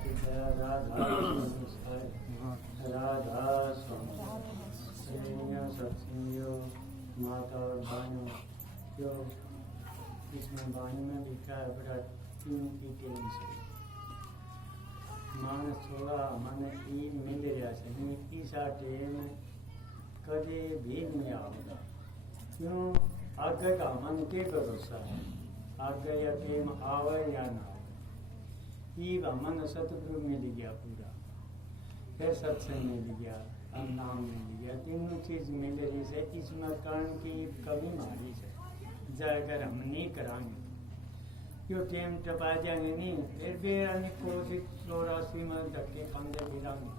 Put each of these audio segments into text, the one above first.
राधा राधा स्वामी सत्संगियों माता और भाइयों जो इसमें वाणी में लिखा है बड़ा तीन की टेम से मानस थोड़ा मन ई मिल रहा से ईसा टेम कदे भी नहीं आऊगा क्यों आगे का मन के भरोसा है आगे या टेम आवे या ना आवे ये मन सतगुरु मिल गया पूरा फिर सत्संग मिल गया अब नाम मिल गया तीनों चीज मिल रही से इसमें कारण की कभी मारी से जाकर हम नहीं कराएंगे क्यों टेम टपा जाएंगे नहीं फिर भी कोशिश 84 में धक्के खाते गिराएंगे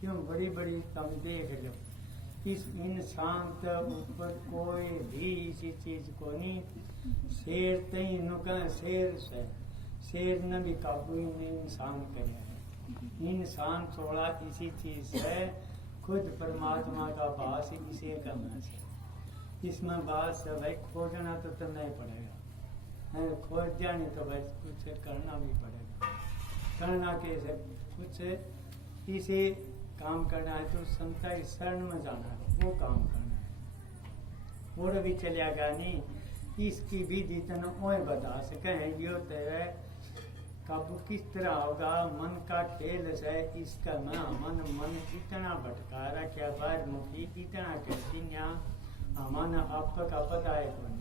क्यों बड़ी बड़ी तुम देख लो इस इंसान के ऊपर कोई भी इसी चीज को नहीं शेर तई नुका शेर से शेर ने भी काबू ने इंसान करे है इंसान थोड़ा इसी चीज है खुद परमात्मा का वास इसे करना से इसमें बात है भाई खोजना तो नहीं पड़ेगा खोज जाने तो भाई कुछ करना भी पड़ेगा करना कैसे कुछ इसे काम करना है तो संता शरण में जाना है वो काम करना है और भी चलेगा नहीं इसकी विधि तना ओए बता सके यो तेरे काबू किस तरह होगा मन का खेल है इसका ना मन इतना भटका रखा बार मुखी इतना कहती मन आपका पता है कौन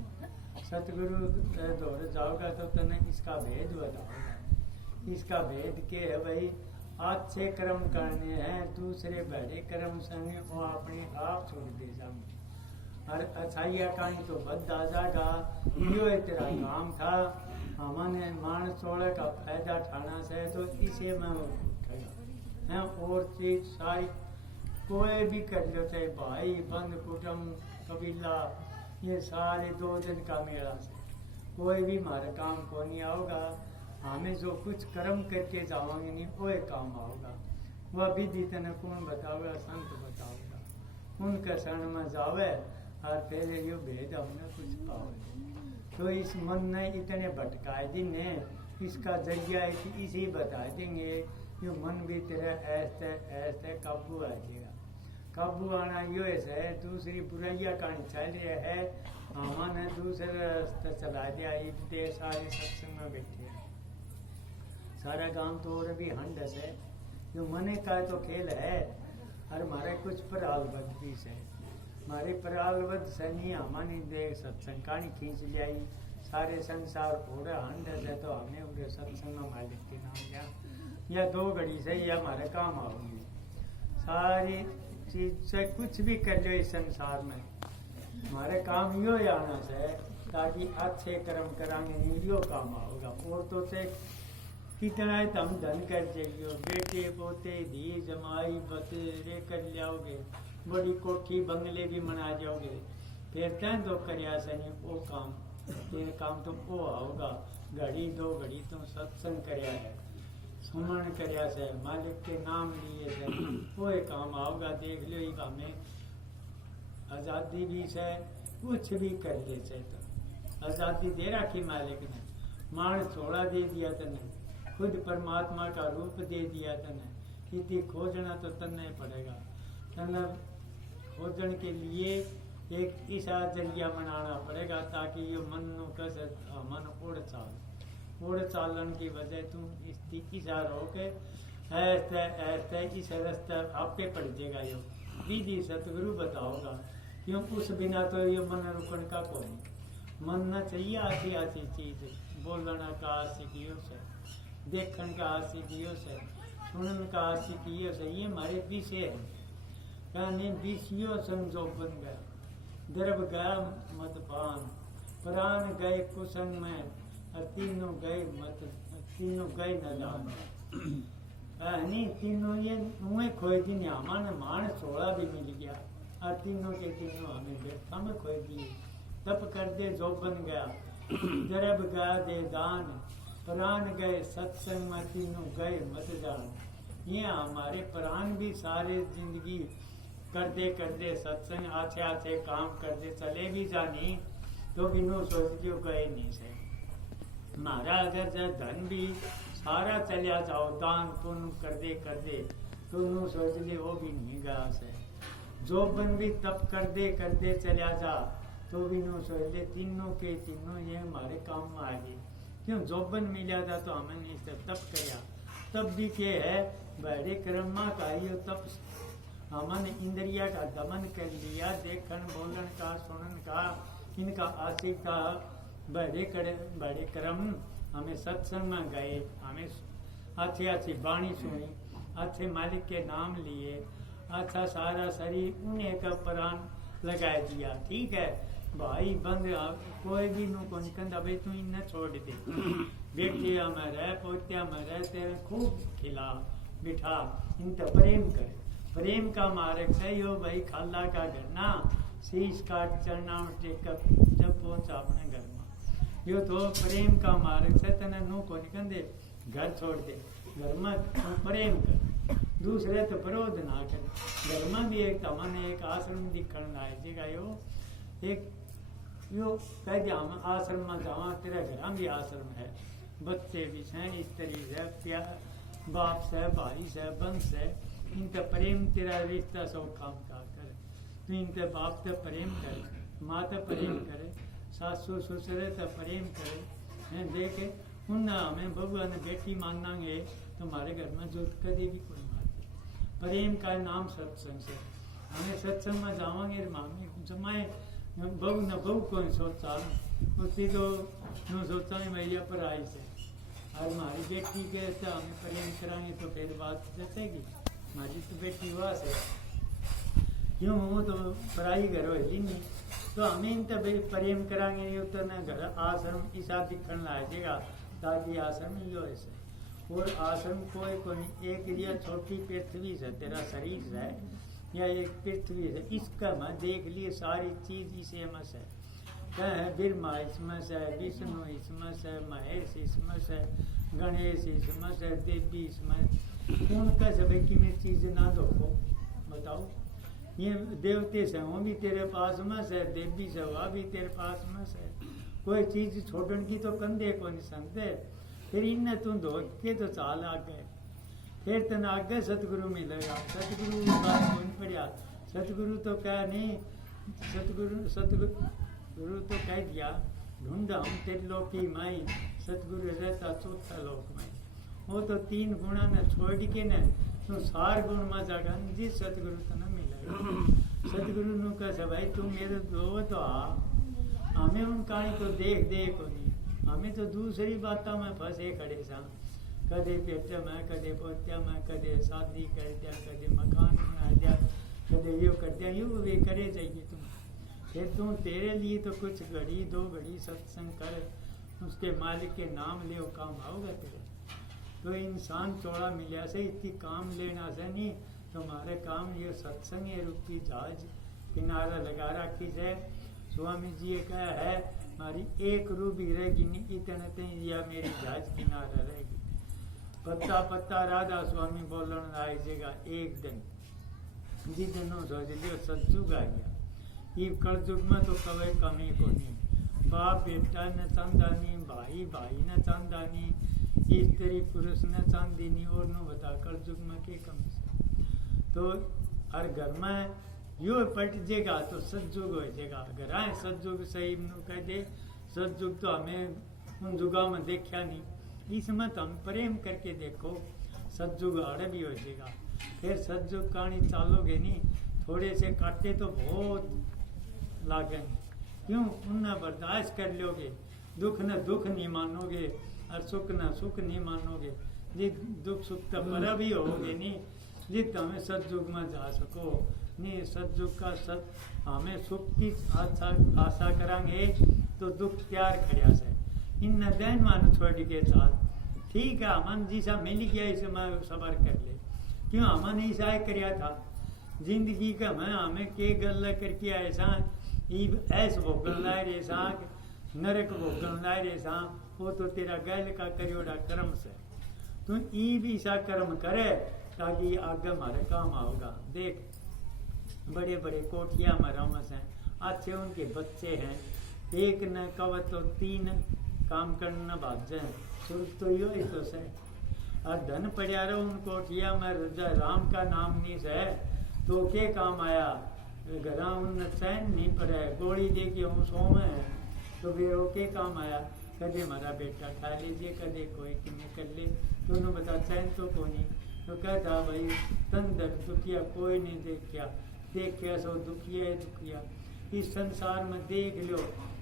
सतगुरु दौड़ जाओगा तो तने इसका भेद बताओगा इसका भेद के है भाई अच्छे कर्म करने हैं दूसरे बड़े कर्म संगे वो अपने आप छोड़ दे जाएंगे और अच्छाइया कहीं तो बद आ जाएगा यो तेरा काम था हमने मान सोलह का फायदा ठाना से तो इसे मैं उठेगा और चीज सारी कोई भी कर लो चाहे भाई बंद कुटुंब कबीला ये सारे 2 दिन का मेला से कोई भी हमारा काम को नहीं आओगा हमें जो कुछ कर्म करके जाओगे नहीं वो काम आओगा वह विधि तने कौन बताओगा संत बताओगा उनके शरण में जावे और फिर यो भेद हमने कुछ पाओगे तो इस मन ने इतने भटकाए जिन्हें इसका जरिया इसी बता देंगे यो मन भी तेरा ऐसे ऐसे काबू आ जाएगा काबू आना यो ऐसा है दूसरी बुराइयां कहानी चल रही है हमने दूसरे रास्ते चला दिया इतने सारे सत्संग में बैठे सारा गांव तो और भी हंडस है जो मने का तो खेल है और हमारे कुछ परालबद्ध भी है हमारे परालबद्ध से नहीं हमारी देख सत्संग कहानी खींच लियाई सारे संसार पूरा हंडस है तो हमने उनके सत्संग में मालिक के नाम लिया या 2 घड़ी से या हमारे काम आओगे सारी चीज से कुछ भी कर लो इस संसार में हमारे काम यो आना से ताकि अच्छे कर्म कराएंगे नहीं यो काम आओगा और तो से कितना है तुम धन कर जाइयो बेटे पोते धी जमाई बतेरे कर लियाओगे बड़ी कोठी बंगले भी मना जाओगे फिर तैं तो करया से नहीं वो काम तेरे काम तो वो आओगा घड़ी 2 घड़ी तो सत्संग करया है सुमन करया से मालिक के नाम लिए से वो काम आओगा देख लो हमें आजादी भी से कुछ भी कर ले से तो आजादी दे रखी मालिक ने मान छोड़ा दे दिया तने खुद परमात्मा का रूप दे दिया तने इतनी खोजना तो तन्ने पड़ेगा तने खोजन के लिए एक ऐसा जरिया बनाना पड़ेगा ताकि ये मन कैसे मन उड़ चालन की वजह तुम इसा रहो के ऐसे इस रास्ते आपे पड़ जाएगा यो विधि सतगुरु बताओगा क्यों उस बिना तो ये मन रुकन का कोई मन न चाहिए आसी चीज बोलना का आशिकियों से देखन का आशिकियों से सुनन का आशिकियों से ये हमारे विषय है कहने विषयों संजो बन गया दरब गया मदपान प्राण गए कुसन में और तीनों गए नदान नहीं तीनों ये मुँह खोए दिन हमारे मान 16 भी मिल गया और तीनों के तीनों हमें व्यर्था में खोए दिए तप कर दे जो बन गया दरब गया दे दान प्राण गए सत्संग में तीनों गए मत जान ये हमारे प्राण भी सारे जिंदगी करते सत्संग आछे काम करते चले भी जानी तो बिनो सोच जो गए नहीं से हमारा अगर धन भी सारा चलिया जाओ दान पुण्य कर दे तो नू सोच ले वो भी नहीं गया से जोबन भी तप कर दे चलिया जा तो भी नू सोच ले तीनों के तीनों ये हमारे काम में आ गए क्यों जोबन मिला था तो हमें नहीं तप करया तब भी के है बड़े कर्मा का ये तप हमन इंद्रिया का दमन कर लिया देखन बोलन का सुनन का इनका आशिक का बड़े कर्म हमें सत्संग में गए हमें अच्छी अच्छी वाणी सुनी अच्छे मालिक के नाम लिए अच्छा सारा शरीर उन्हें का प्राण लगा दिया ठीक है भाई बंद कोई भी नु कौन कंदा भाई तू इन्हें छोड़ दे बेटिया में रह पोतिया में रह तेरे खूब खिला बिठा इन तो प्रेम करे प्रेम का मार्ग सही हो भाई खाला का घर ना शीश काट चढ़ना टेकअप जब पहुंचा अपने घर में यो तो प्रेम का मार्ग से तने नु को निकल दे घर छोड़ दे घर में प्रेम कर दूसरे तो विरोध ना करे घर में भी एक तमने एक आश्रम दिखण लाए जगह यो एक यो कह दिया हम आश्रम में जावा तेरे घर भी आश्रम है बच्चे भी हैं स्त्री है प्यार बाप से भाई से बंश है इनका प्रेम तेरा रिश्ता सब काम का करे तू इनके बाप से प्रेम करे माँ से प्रेम करे सासू ससुर से प्रेम करे हैं देखे उन हमें भगवान ने बेटी मांगेंगे तुम्हारे घर में जो कभी भी कोई मारती प्रेम का नाम सत्संग से हमें सत्संग में जावांगे मामी जमाए बहू न बहू कौन सोचा उसकी तो न सोचा है मैया पर आई से और हमारी बेटी के हमें प्रेम कराएंगे तो फिर बात जचेगी हमारी तो बेटी हुआ से क्यों वो तो पढ़ाई घर हो ही नहीं तो हमें इन तो प्रेम कराएंगे नहीं तो न घर आश्रम ईसा दिखण लाएगा ताकि आश्रम ही हो ऐसे और आश्रम कोई एक या छोटी पृथ्वी से तेरा शरीर है या एक पृथ्वी है इसका मैं देख लिए सारी चीज इसे में से क्या है ब्रह्मा इसमें से विष्णु इसमें से महेश इसमें से गणेश इसमें से देवी इसमें उनका सभी की में चीज ना धोखो बताओ ये देवते से वो भी तेरे पास में से देवी से वह भी तेरे पास में से कोई चीज छोड़न की तो कंधे को नहीं समझे फिर इन्हें तुम धो के तो चाल आ गए फिर तन आगे सतगुरु मिलेगा सतगुरु बात कौन पड़ा सतगुरु तो क्या नहीं सतगुरु तो कह दिया ढूंढा हम तेरे लोक की माई सतगुरु रहता चौथा लोक में वो तो 3 गुणा ने छोड़ के न तो 4 गुण में जागा जी सतगुरु तो न मिलेगा सतगुरु नु कह भाई तुम मेरे दो तो आ हमें उन कहानी तो देख को नहीं हमें तो दूसरी बातों में फंसे खड़े सा कदे पेट में कदे पोत्या में कदे शादी कर दिया कदे मकान बना दिया कदे यो कर दिया यूँ वे करे चाहिए तुम फिर तुम तेरे लिए तो कुछ घड़ी 2 घड़ी सत्संग कर उसके मालिक के नाम ले काम आओगे तेरे तो इंसान चौड़ा मिला से इतनी काम लेना से नहीं तुम्हारे काम ये सत्संग है रूपी जहाज किनारा लगा रखी है स्वामी जी कहा है हमारी एक रूपी रहेगी नहीं इतने या मेरी जहाज किनारा रहेगी पत्ता पत्ता राधा स्वामी बोलन आए जगह एक दिन जिस दिन सोच लियो सत्सुग आ गया ये कलयुग में तो कवे कमी को नहीं बाप बेटा ने चांदानी भाई भाई ने चांदानी स्त्री पुरुष ने चांदीनी और नो बता कलयुग में के कमी से तो हर घर में यो पट जेगा तो सतयुग हो जाएगा अगर आए सतयुग सही कह दे सतयुग तो हमें उन जुगा में देखा नहीं इसमें तो हम प्रेम करके देखो सतयुग आड़े भी हो जाएगा फिर सतयुग कहानी चालोगे नहीं थोड़े से काटे तो बहुत लागेंगे क्यों उन्हें बर्दाश्त कर लोगे दुख न दुख नहीं मानोगे और सुख न सुख नहीं मानोगे जी दुख सुख तो पर भी होगे नहीं जी हमें सतयुग में जा सको नहीं सतयुग का सत हमें सुख की आशा करांगे तो दुख प्यार खड़िया से इन दैन मान छोड़ के चाल ठीक है अमन जैसा मिल गया इसे मैं सबर कर ले क्यों अमन ऐसा कराया था जिंदगी का मैं हमें के गल करके ऐसा ऐस भोगन लाए रे सा नरक भोगन लाए रे सा वो तो तेरा गैल का करियोड़ा कर्म से तू ई भी सा कर्म करे ताकि आगे हमारे काम आओगा देख बड़े बड़े कोठिया में रमस हैं अच्छे उनके बच्चे हैं एक न कव तो 3 काम करना भाग जाए शुरू तो यो ही तो से और धन पड़ा रहो उनको किया मैं राम का नाम नहीं है तो के काम आया, घरा उन चैन नहीं पड़े, गोली दे के हूँ सो में तो फिर वो के काम आया। कदे हमारा बेटा खा लीजिए, कदे कोई किमें कर ले, दोनों बता चैन तो को नहीं। तो कहता भाई तन दर्द दुखिया कोई नहीं देखिया सो दुखिया है दुखिया। इस संसार में देख लो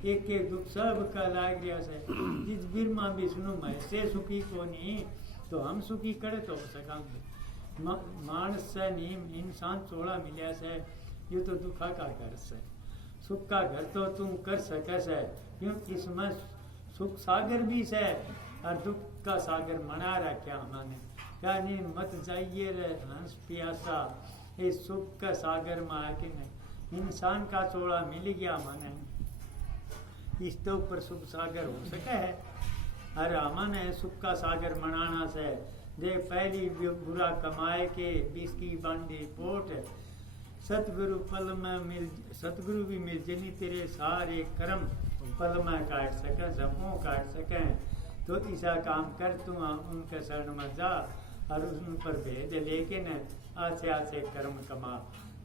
एक एक दुख सब का लाग गया से। जिस बिरमा विष्णु में से सुखी को नहीं तो हम सुखी करे तो सकांगे। मानस से नहीं इंसान चोड़ा मिलिया से, ये तो दुखा का घर से। सुख का घर तो तुम कर सके से, क्यों इसमें सुख सागर भी से और दुख का सागर मना रखा हमने। क्या नहीं मत जाइए रे हंस प्यासा, इस सुख का सागर में आके नहीं इंसान का चोड़ा मिल गया मैंने, इस तो ऊपर सुख सागर हो सके है। अरे हमने सुख का सागर मनाना से देख पहली बुरा कमाए के 20 की बांधी पोट। सतगुरु पल में मिल, सतगुरु भी मिल जनी तेरे सारे कर्म पल में काट सके, जमों काट सके। तो ऐसा काम कर तू उनके शरण में जा और उन पर भेद लेके न आसे आसे कर्म कमा,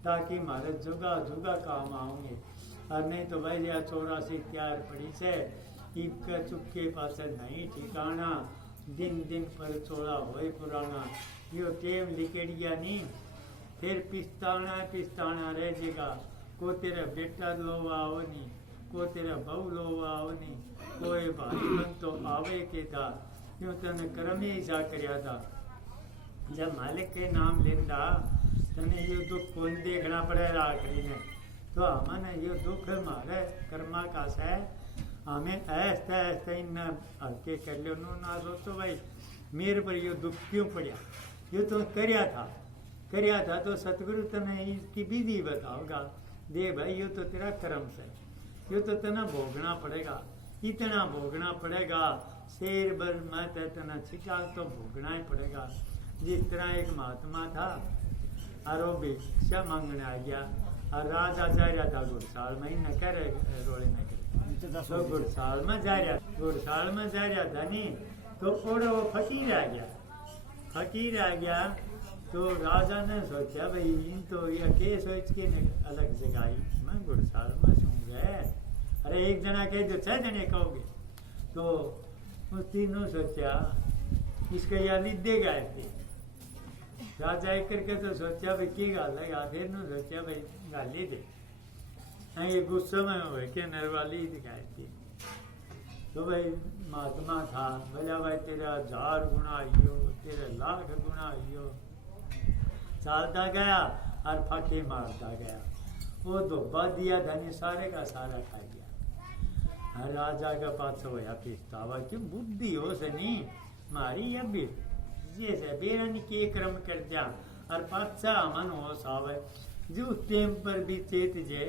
ताकि हमारे जुगा जुगा काम आऊंगे। और नहीं तो भाई या 84 त्यार पड़ी से ईब का चुपके पास नहीं ठिकाना, दिन दिन पर चोड़ा होए पुराना। यो टेम लिकेड़िया नहीं फिर पिस्ताना रह जेगा। को तेरा बेटा लोवा हो नहीं, को तेरा बहू लोवा हो नहीं, कोई भाई मन तो आवे के था, क्यों तने कर्म ही ऐसा करया था। जब मालिक के नाम लेंदा तने ये दुख कौन देखना पड़ेगा आखिरी में। तो हमने ये दुख हमारे कर्मा का से हमें ऐसा ऐसा इन हल्के कर लो ना सोचो भाई मेरे पर ये दुख क्यों पड़ा, ये तो करया था तो सतगुरु तने इसकी विधि बताओगा। दे भाई ये तो तेरा कर्म से, ये तो तना भोगना पड़ेगा, इतना भोगना पड़ेगा। शेर भर में तना छिका तो भोगना ही पड़ेगा। जिस तरह एक महात्मा था और वो भिक्षा मांगने आ गया और राजा जा रहा था घुड़साल में, न करे रोले न करे तो घुड़साल में जा रहा था नहीं तो ओढ़े वो फकीर आ गया। तो राजा ने सोचा भाई इन तो ये के सोच के अलग जगाई मैं घुड़साल में सूं गए। अरे एक जना कहे जो 6 जने कहोगे। तो उस तीनों सोचा इसके या लिद्दे गए थे। राजा एक करके तो सोचा भाई की गल है, फिर नु सोचा भाई गल ही दे ये गुस्से में हो के नरवाली दिखाई थी। तो भाई महात्मा था बोला भाई तेरा 1000 गुना आइयो, तेरा 1,00,000 गुना आइयो। चालता गया और फाके मारता गया। वो धोबा दिया धनी सारे का सारा खा गया। हर राजा का पास होया पछतावा क्यों बुद्धि हो सनी मारी अब भी जैसे बेरन के क्रम कर जा और पाचा मन हो सावे जो टेम पर भी चेत जे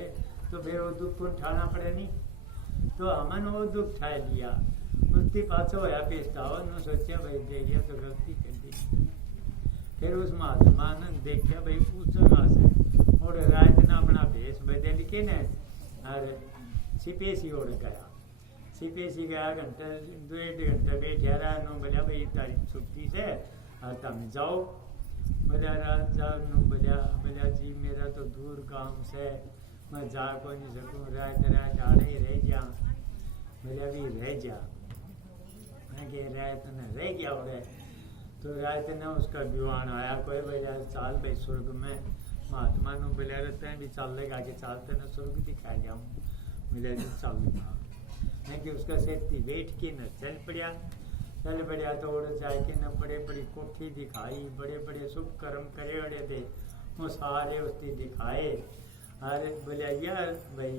तो फिर वो दुख उठाना पड़े नहीं। तो हमन वो दुख उठा लिया उसके पास होया पछतावा न सोचा भाई दे दिया तो गलती कर दी। फिर उस महात्मा ने देखा भाई पूछना से और रात ना अपना भेष बदल के न और सिपेसी ओढ़ गया। सिपेसी गया घंटा 2-1 घंटा बैठा रहा नो बोला भाई तारीख छुट्टी से और तुम जाओ। बोला राजा नो बोला जी मेरा तो दूर काम से मैं जा को नहीं सकूँ, रात आड़े रह जा। बोला भी रह जा, मैं कह रात न रह गया उड़े। तो रात ने उसका विवान आया कोई बोला चाल भाई स्वर्ग में। महात्मा नु बोला रहते हैं भी चल लेगा कि चलते न स्वर्ग दिखा जाऊँ। बोला जी चलूँगा मैं कि उसका सेती बैठ के न चल पड़ा तो उड़ जाके न बड़े बड़ी कोठी दिखाई, बड़े बड़े शुभ कर्म करे अड़े थे वो सारे उसकी दिखाए। अरे बोला यार भाई,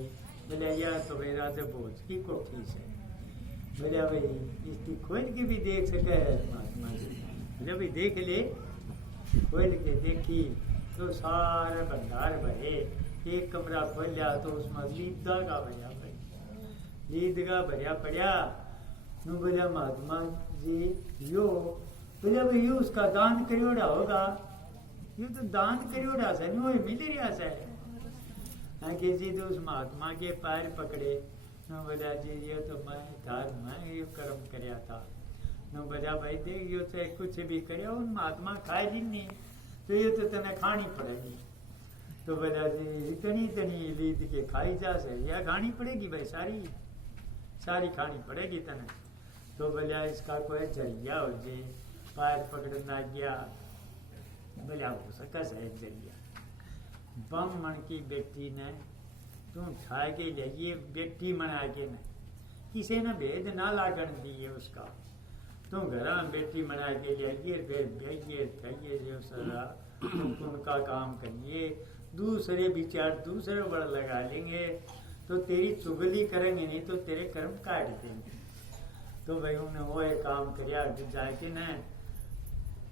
बोला यार तो भाई राजा भोज की कोठी से। बोला भाई इसकी खोल के भी देख सके महात्मा जी। बोला भाई देख ले। खोल के देखी तो सारे भंडार भरे। एक कमरा खोलिया तो उसमें लीदा का भरिया लीद का भरिया पड़ा। नु बोला महात्मा जी यो, बोला भाई यो उसका दान करियोड़ा होगा, यो तो दान करियोड़ा से नहीं मिल रहा से। आगे जी तो उस महात्मा के पैर पकड़े। नु बोला जी ये तो मैं ये कर्म करया था नो बजा भाई देख यो चाहे कुछ भी करे उन महात्मा खाए जी नहीं तो ये तो तने खानी पड़ेगी। तो बजा जी इतनी इतनी लीद के खाई जा से या खानी पड़ेगी भाई, सारी सारी खानी पड़ेगी तने। तो बोलिया इसका कोई जरिया हो जे, पैर पकड़ना गया बोलिया हो सका से जरिया। ब्राह्मण की बेटी ने तू खा के जाइए बेटी मना के न किसी ने भेद ना लागण दिए उसका, तुम घर में बेटी मना के जाइए फिर भेजिए खाइए जो सारा उनका काम करिए, दूसरे विचार दूसरे बड़ लगा लेंगे तो तेरी चुगली करेंगे नहीं तो तेरे कर्म काट देंगे। तो भाई उन्हें वो एक काम किया जाके न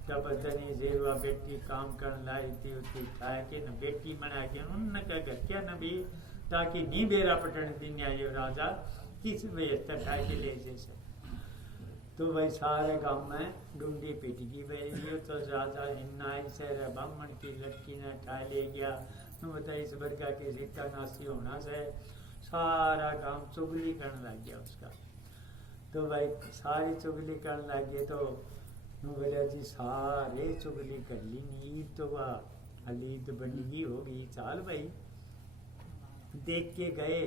तपदनी जेवा बेटी काम करने लाई थी उसकी खाए के न बेटी मना के उन्होंने कहा क्या न भी ताकि नी बेरा पटन दिन आयो राजा किस व्यवस्था खाए के ले जैसे। तो भाई सारे गांव में डूंडी पिटगी भाई तो राजा हिन्नाई से ब्राह्मण की लड़की ने ठा ले गया। तो बताइए इस वर्गा के सीता नासी होना से सारा काम चुगली करने लग गया उसका। तो भाई सारी चुगली करने लग गए तो बोलिया जी सारे चुगली कर ली नींद तो वह अलीद बनी होगी चाल भाई। देख के गए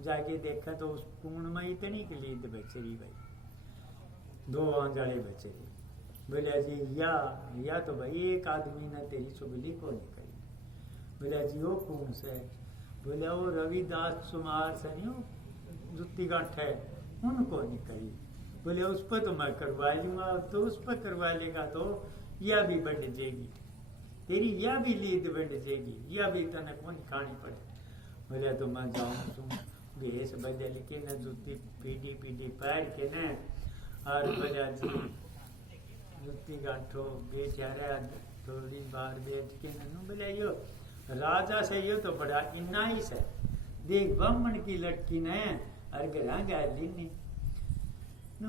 जाके देखा तो उस कुंड में इतनी की लीद बचरी भाई, 2 आंजाड़े बचरी। बोलिया जी या तो भाई एक आदमी ने तेरी चुगली को नहीं करी। बोलिया जी वो कौन से? बोले वो रविदास सुमार से नहीं जुत्ती गांठ है उनको नहीं करी। बोले उस पर तो मैं करवा लूंगा, तो उस पर करवा लेगा तो यह भी बढ़ जाएगी तेरी, यह भी लीद बढ़ जाएगी, यह भी तने कौन खानी पड़े। बोले तो मैं जाऊँ तुम भेष बदल के न जुत्ती पीढ़ी पीढ़ी पैर के न और बोला जी जुत्ती गांठो बेचा रहा थोड़ी बार बैठ के न। बोले यो राजा से यो तो बड़ा इन्ना ही से देख ब्राह्मण की लड़की ने और घरा गाली नहीं।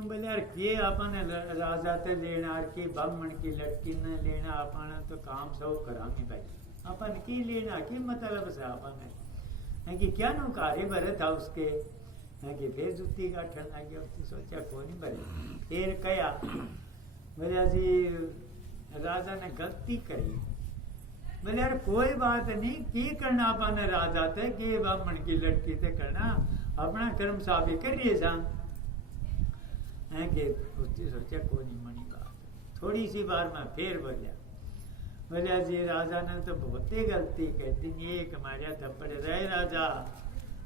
बोले यार के अपन राजा ते लेना और के ब्राह्मण की लड़की ने लेना, अपन तो काम सब करांगे भाई, अपन की लेना की मतलब से अपन है कि क्या नु कार्य भरे था उसके है कि फिर जुत्ती का ठंड आ गया। उसने सोचा कौन नहीं भरे फिर कया। बोले जी राजा ने गलती करी। बोले यार कोई बात नहीं की करना अपन राजा थे के ब्राह्मण की लड़की थे करना, अपना कर्म साबित करिए सा है कि उसने सोचा कोई नहीं मनी बात। थोड़ी सी बार में फिर बोलिया जी राजा ने तो बहुत ही गलती कर दी, एक हमारे थप्पड़ रहे राजा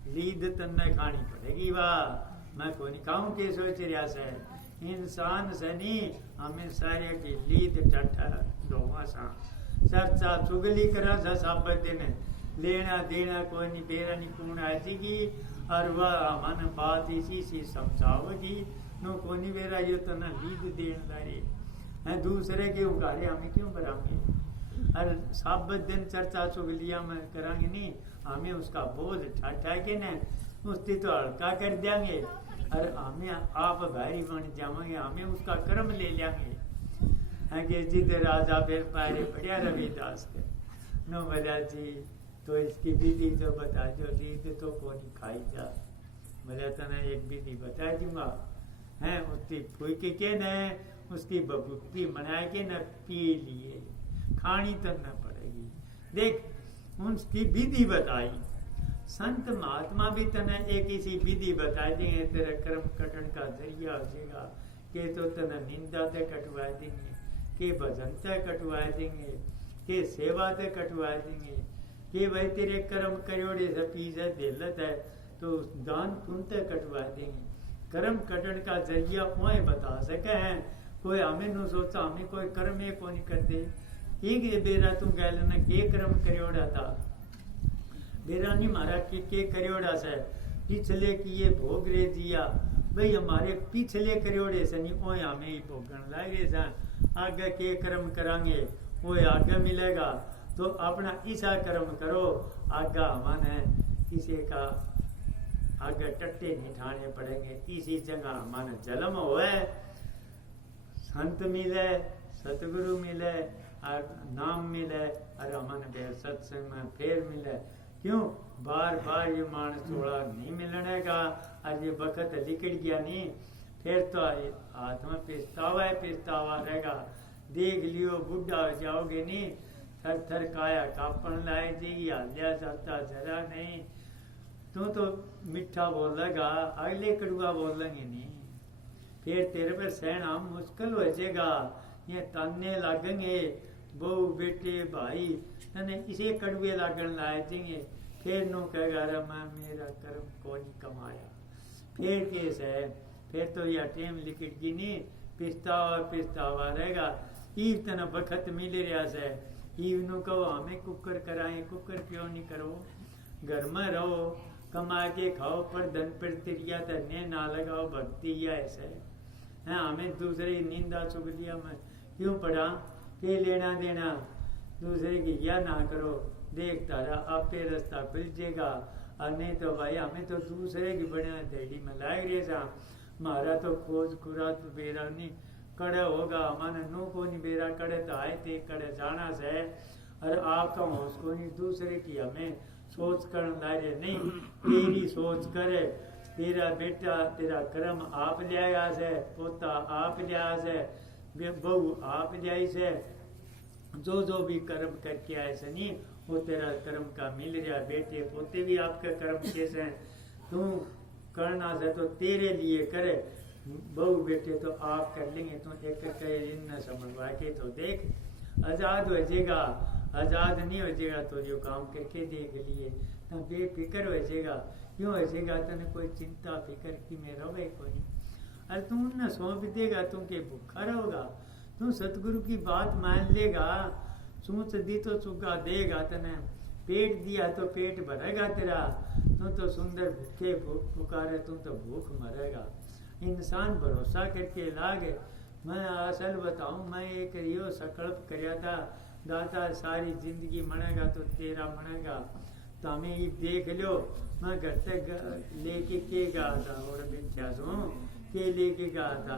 लीद तन्ने खानी पड़ेगी वाह, मैं कोई नहीं खाऊं के सोच रहा से इंसान से नहीं हमें सारे की लीद ठट्ठा लोहा सा चर्चा चुगली करा सा सब दिन लेना देना कोई नहीं बेरा नहीं कौन आएगी और वह मन बात इसी से समझाओगी नो कोनी बेरा यो तो ना लीद देन दारी है दूसरे के उगारे हमें क्यों कराएंगे। और सब दिन चर्चा चुगलियां में कराएंगे नहीं, हमें उसका बोझ ठा के न उसकी तो हल्का कर देंगे और हमें आप भारी बन जाएंगे, हमें उसका कर्म ले लेंगे है कि जिद राजा फिर पारे बढ़िया रविदास के नो। बोला जी तो इसकी विधि तो बता दो, लीद तो कौन खाई जा। बोला तो ना एक विधि बता दूंगा है उसकी फूक के न उसकी बबूती मना के न पी लिए, खानी तो न पड़ेगी। देख उसकी विधि बताई, संत महात्मा भी तना एक इसी विधि बता देंगे तेरा कर्म कटन का जरिया हो जाएगा। के तो तना निंदा ते कटवा देंगे, के भजन ते कटवा देंगे, के सेवा ते कटवा देंगे, के भाई तेरे कर्म करोड़े से पीछे दिलत है तो दान पुण्य ते कटवा देंगे। कर्म कटन का जरिया कोई बता सके हैं, कोई हमें न सोचा हमें कोई कर्म ये कौन करते एक बेरा तू गैल न के कर्म करियोड़ा था बेरा नहीं मारा के करियोड़ा से पिछले किए भोग रे दिया भाई हमारे पिछले करियोड़े से नहीं ओए हमें ही भोगन लागे सा आगे के कर्म करांगे वो आगे मिलेगा। तो अपना ऐसा कर्म करो आगा हमारे किसी का आगे टट्टे नहीं ठाने पड़ेंगे, इसी जगह हमारा जन्म होए, संत मिले, सतगुरु मिले और नाम मिले और हमारे सत्संग में फिर मिले। क्यों बार बार ये मानस थोड़ा नहीं मिलने का और ये वक्त लिकड़ गया नहीं फिर तो हाथ में पिस्तावा रहेगा। देख लियो बुढ़ा हो जाओगे नहीं, थर थर काया कापन लाए जी, हालिया जाता जरा नहीं। तू तो मीठा बोलेगा, अगले कड़ुआ बोलेंगे नहीं, फिर तेरे पर सहना मुश्किल हो जाएगा। ये ताने लागेंगे बहू बेटे भाई, तने इसे कड़ुए लागन लाए देंगे। फिर नो कहेगा रे मैं मेरा कर्म को नहीं कमाया, फिर केस है। फिर तो यह टेम लिखट की नहीं, पिस्तावा रहेगा। ईव तना बखत मिल रहा से, ईव नो कहो हमें कुकर कराए, कुकर क्यों नहीं करो, घर में रहो कमा के खाओ, पर धन पर तिरिया धन्य ना लगाओ, भक्ति या ऐसे है। हमें दूसरे की निंदा चुगलिया में क्यों पड़ा, के लेना देना, दूसरे की यह ना करो, देख तारा आपे रास्ता खुल जाएगा। और नहीं तो भाई हमें तो दूसरे की बने देड़ी में लाए रहे सा, मारा तो खोज खुरा तो बेरा नहीं कड़े होगा, हमारे नो को नहीं बेरा कड़े तो आए थे कड़े जाना से। और आपका होश को नहीं, दूसरे की हमें सोच कर ला रहे नहीं, तेरी सोच करे। तेरा बेटा तेरा कर्म आप लिया से, पोता आप लिया से, बहू आप लिया से, जो भी कर्म करके आए से नहीं वो तेरा कर्म का मिल रहा। बेटे पोते भी आपके कर्म कैसे हैं, तू करना से तो तेरे लिए करे, बहू बेटे तो आप कर लेंगे। तो एक न समझवा के तो देख, आजाद हो जाएगा। आजाद नहीं हो जाएगा तो जो काम करके देख लिए तो बेफिक्र हो जाएगा। क्यों हो जाएगा, तने कोई चिंता फिक्र की में रहे कोई। अरे तू न सौंप देगा, तू के भूखा रहोगा, तू सतगुरु की बात मान लेगा। सूच दी तो चुका देगा, तने पेट दिया तो पेट भरेगा तेरा। तू तो सुंदर भूखे भूख पुकारे, तू तो भूख मरेगा। इंसान भरोसा करके लागे। मैं असल बताऊं, मैं एक यो संकल्प करया था, दाता सारी जिंदगी मनेगा तो तेरा मनेगा। तो हमें ये देख लो, मैं घर तक लेके के गया था और के लेके गया था,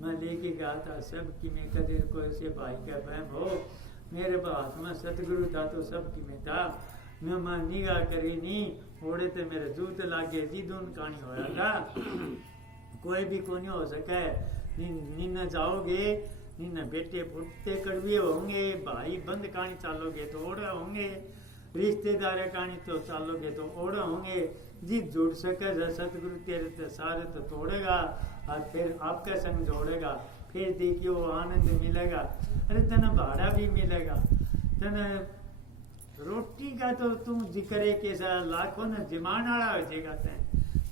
मैं लेके गया था सब की में कदे को ऐसे भाई का बहन हो, मेरे हाथ में सतगुरु था तो सब की में था। मैं निगाह करी नहीं, ओड़े तो मेरे जूत लागे जी दून कहानी हो रहा था। कोई भी को नहीं हो सके, नीना जाओगे, नीना बेटे फुटते कड़वे होंगे, भाई बंद कहानी चालोगे तो ओड़ा होंगे, रिश्तेदार कहानी तो चालोगे तो ओड़ा होंगे। जी जुड़ सके सतगुरु तेरे तो सारे तो तोड़ेगा और फिर आपका संग जोड़ेगा, फिर देखिए वो आनंद मिलेगा। अरे तना भाड़ा भी मिलेगा, तना रोटी का तो तुम जिक्र के साथ लाखों न जिमान आड़ा हो जाएगा।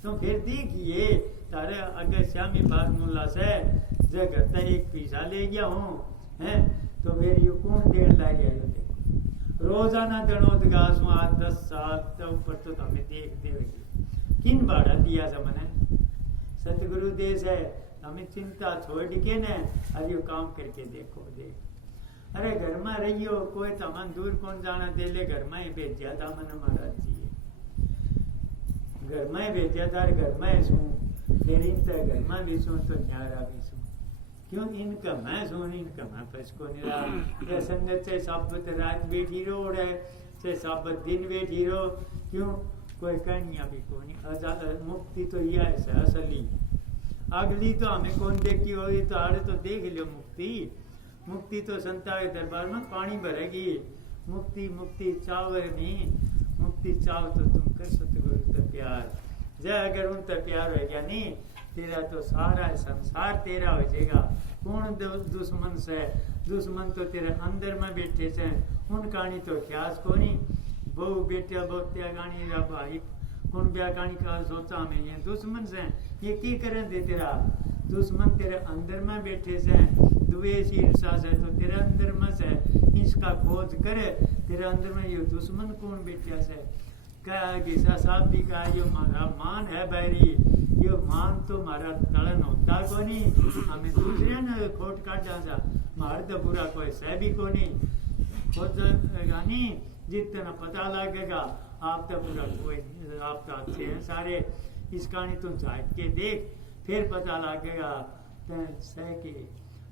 तो फिर देखिए तारे अगर श्यामी फार्मूला से जगह एक पैसा ले गया हूँ है, तो फिर ये कौन देर ला गया। देखो रोजाना दणोदगा 10 साल तो ऊपर तो हमें देख देगी किन भाड़ा दिया मैंने सतगुरु देश है। हमें चिंता छोड़ के न अब ये काम करके देखो देख। अरे घर में रहियो, कोई तो मन दूर कौन जाना दे ले, घर में ही भेजा था मैंने महाराज जी, घर में भेजा था, घर में सू, फिर इनका घर में भी सू तो न्यारा भी सू। क्यों इनका मैं सू, इनका मैं पसको नहीं रहा। संगत से साबत रात बैठी रो है, से साबत दिन बैठी रो, क्यों कोई कहानियां भी को नहीं। मुक्ति तो यह है असली, अगली तो हमें कौन देखी होगी, तो आड़े तो देख लो मुक्ति। मुक्ति तो संता के दरबार में पानी भरेगी। मुक्ति मुक्ति चावर नहीं, मुक्ति चाव तो तुम कर सतगुरु तो प्यार। जय अगर उन तो प्यार हो गया नहीं, तेरा तो सारा संसार तेरा हो जाएगा। कौन दुश्मन से, दुश्मन तो तेरे अंदर में बैठे से, उन कहानी तो ख्यास को नहीं। बहु बेटिया बहुत्या गानी रा भाई कौन ब्याह कहानी का सोचा में, ये दुश्मन से ये की करें दे तेरा। दुश्मन तेरे अंदर में बैठे से, द्वेष ईर्षा से तो तेरे अंदर में से, इसका खोज करे तेरे अंदर में। ये दुश्मन कौन बैठा से कहा गीसा साहब भी कहा, यो मारा मान है बैरी, यो मान तो मारा तलन होता को नहीं। हमें दूसरे ने खोट काटा सा, मार तो बुरा कोई सह भी को नहीं। खोज नहीं जितना पता लगेगा, आप तो बुरा कोई, आप तो अच्छे हैं सारे। इस कहानी तुम झाँक के देख, फिर पता लगेगा सह के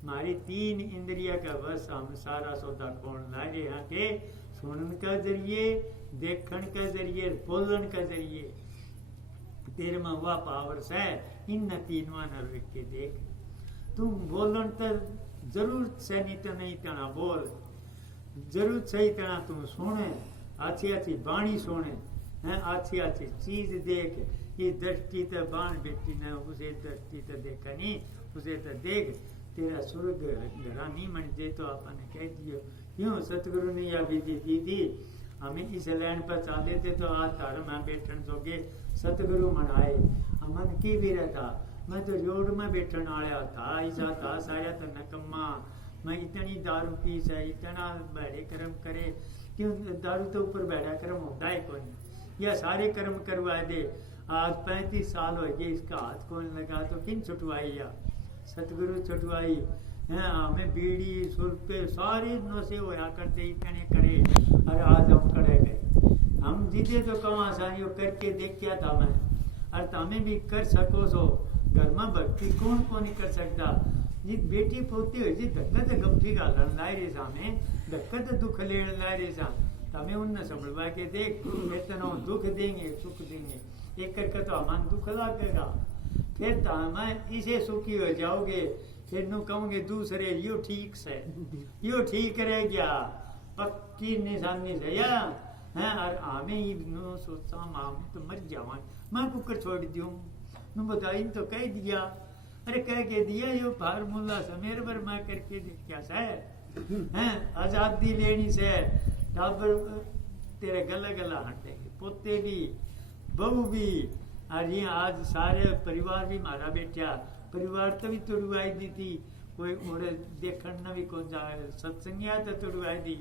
हमारी 3 इंद्रिया का बस हम सारा सौदा कौन लागे यहाँ के, सुनन का जरिए, देखन का जरिए, बोलन का जरिए। तेरे में हुआ पावर से इन तीनवा न रोक के देख। तुम बोलन तो जरूर से नहीं तो नहीं तना बोल, जरूर सही तरह तू सुने, अच्छी अच्छी बाणी सुने, हैं अच्छी अच्छी चीज देख। ये दृष्टि तो बाण बेटी ने उसे दृष्टि तो देखा नहीं, उसे तो देख तेरा स्वर्ग रानी मन जे। तो आपने कह दियो क्यों सतगुरु ने यह विधि दी थी, हमें इस लाइन पर चाले थे तो आज धर्म में बैठन जोगे सतगुरु मनाए। हमन की भी रहता, मैं तो रोड में बैठन आया था, ऐसा था सारा तो नकम्मा। मैं इतनी दारू पी से इतना बड़े कर्म करे, क्यों दारू तो ऊपर बैठा कर्म होता है कौन, या सारे कर्म करवा दे। आज 35 साल हो गए इसका हाथ कौन लगा, तो किन छुटवाई या सतगुरु छुटवाई है। हमें बीड़ी सुल्पे सारे नशे होया करते इतने करे, अरे आज हम करे गए। हम जीते तो कमा सारी करके देख क्या था मैं, अरे तमें भी कर सको सो। घर में भक्ति कौन कौन नहीं कर सकता। जी बेटी पोती हो जी धक्का तो गप्पी गालन लाए रे सामने, धक्का तो दुख लेने लाए रे सा। तमें उनने संभलवा के देख, इतना दुख देंगे सुख देंगे, एक करके तो हमारा दुख लागेगा। फिर तो हम इसे सुखी हो जाओगे, फिर नु कहोगे दूसरे यो ठीक से, यो ठीक रह गया पक्की निशानी से या है। और हमें ही नु सोचा हम तो मर जावा, मैं कुकर छोड़ दूं नु बताई तो कह दिया। अरे कह के दिया यो फार्मूला समेर पर मैं करके क्या सा है। आजादी लेनी से टाबर तेरे गला गला हटेंगे, पोते भी बहू भी। और ये आज सारे परिवार भी मारा बैठा, परिवार तो भी तुड़वाई दी थी, कोई मोड़े देखण न भी कौन जाए सत्संगिया तो तुड़वाई दी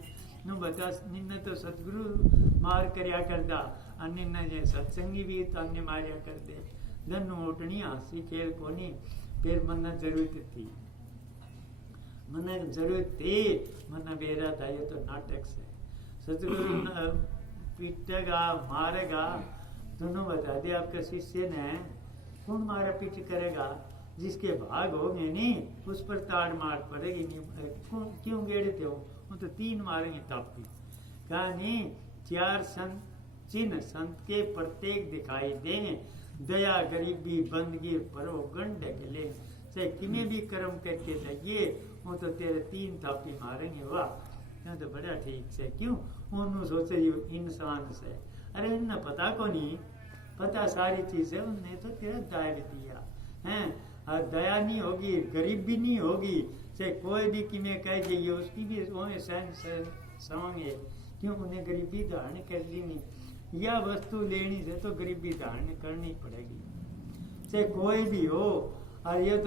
नु बता। निन्न तो सतगुरु मार करया करदा, अन्य न जे सत्संगी भी तन्ने मारया कर दे। धन ओटनी हंसी खेल कोनी। फिर मन जरूरत थी, मन जरूरत थी, मन बेरा था ये तो नाटक से। सतगुरु पीटेगा मारेगा, दोनों बता दे आपके शिष्य ने कौन मारा पीट करेगा, जिसके भाग होंगे नहीं उस पर ताड़ मार पड़ेगी नहीं। क्यों गेड़ते हो, वो तो 3 मारेंगे तापी। कहा नहीं 4 संत चिन्ह संत के प्रत्येक दिखाई दें, दया गरीबी बंदगी परो गंड ले। चाहे किमें भी कर्म करके लगे वो तो तेरे 3 थापी मारेंगे। वाह तो बड़ा ठीक से, क्यों उन्होंने सोचे इंसान से। अरे इन्हें पता को नहीं, पता सारी चीजें उनने तो तेरा दया दिया है। और दया नहीं होगी गरीब भी नहीं होगी, चाहे कोई भी किमें कह जाइए उसकी भी सहन सहेंगे। क्यों उन्हें गरीबी धारण कर ली नहीं, या वस्तु लेनी से तो गरीबी धारण करनी पड़ेगी, चाहे कोई भी हो। और ये तो